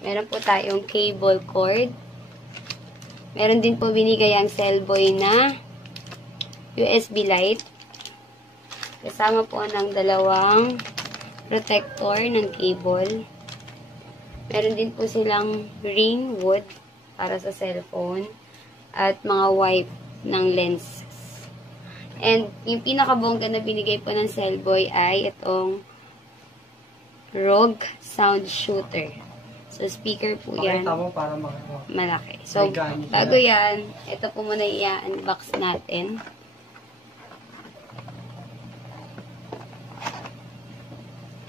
Meron po tayong cable cord. Meron din po binigay ang Cellboy na USB light. Kasama po ng dalawang protector ng cable. Meron din po silang ring wood para sa cellphone at mga wipe ng lenses. And yung pinakabongga na binigay po ng Cellboy ay itong Rogue Sound Shooter. So, speaker po yan. Pakita mo para malaki. So, bago yan, ito po muna i-unbox natin.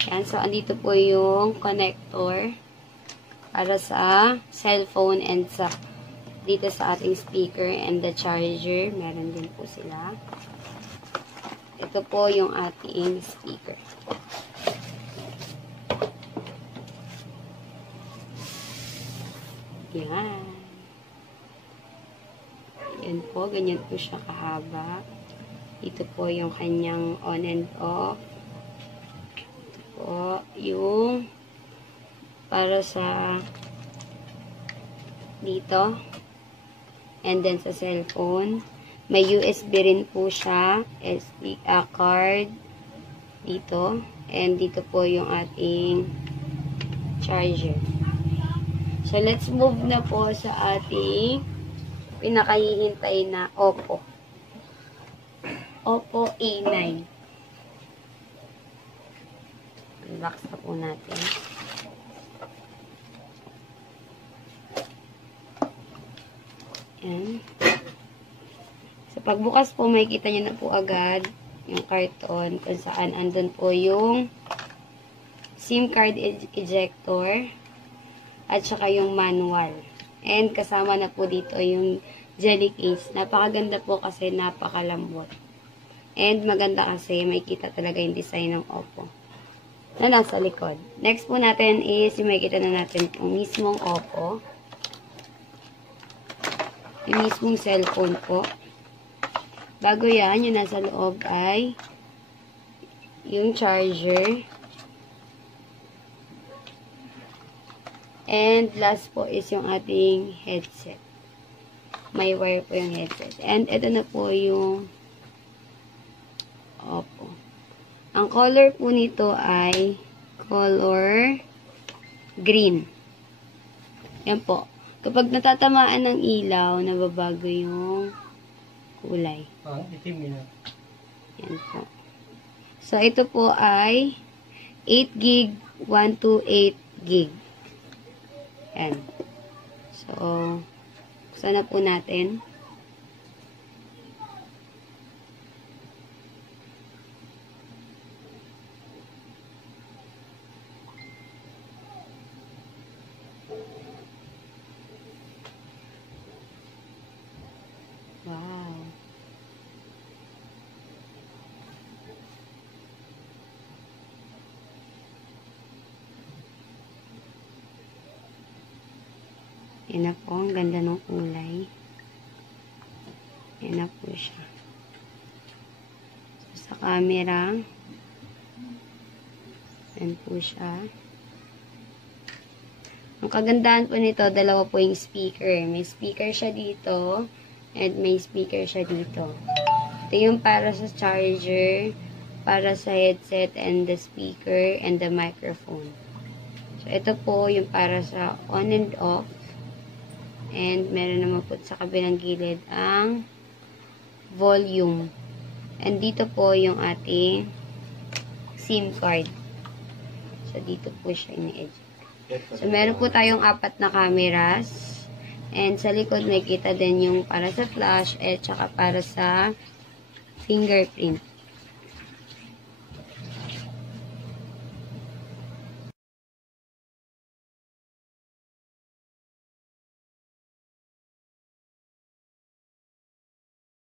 Yan. So, andito po yung connector para sa cellphone and sa dito sa ating speaker and the charger. Meron din po sila. Ito po yung ating speaker. Yan. Yan po. Ganyan po siya kahaba. Ito po yung kanyang on and off. Ito po yung para sa dito. And then sa cellphone. May USB rin po siya. SD card. Dito. And dito po yung ating charger. So, let's move na po sa ating pinakahihintay na Oppo. Oppo A9. Unbox na po natin. Ayan. So, pagbukas po, makikita nyo na po agad yung karton kung saan andun po yung SIM card ejector. At saka yung manual. And kasama na po dito yung jelly case. Napakaganda po kasi napakalambot. And maganda kasi may kita talaga yung design ng Oppo na nasa likod. Next po natin is yung makikita na natin yung mismong Oppo. Yung mismong cellphone po. Bago yan, yung nasa loob ay yung charger. And last po is yung ating headset. May wire po yung headset. And ito na po yung Oppo. Ang color po nito ay color green. Yan po. Kapag natatamaan ng ilaw, nababago yung kulay. Itim yun. Yan po. So, ito po ay 8 gig, 128 gig. Yan. So, buksan na po natin. Wow. Yan na po. Ang ganda ng kulay. Yan na po siya. So, sa camera, yan po siya. Ang kagandahan po nito, dalawa po yung speaker. May speaker siya dito, and may speaker siya dito. Ito yung para sa charger, para sa headset, and the speaker, and the microphone. So, ito po yung para sa on and off. And meron naman po sa kabilang gilid ang volume. And dito po yung ating SIM card. So, dito po siya ini-eject. So, meron po tayong 4 na cameras. And sa likod, may kita din yung para sa flash at saka para sa fingerprint.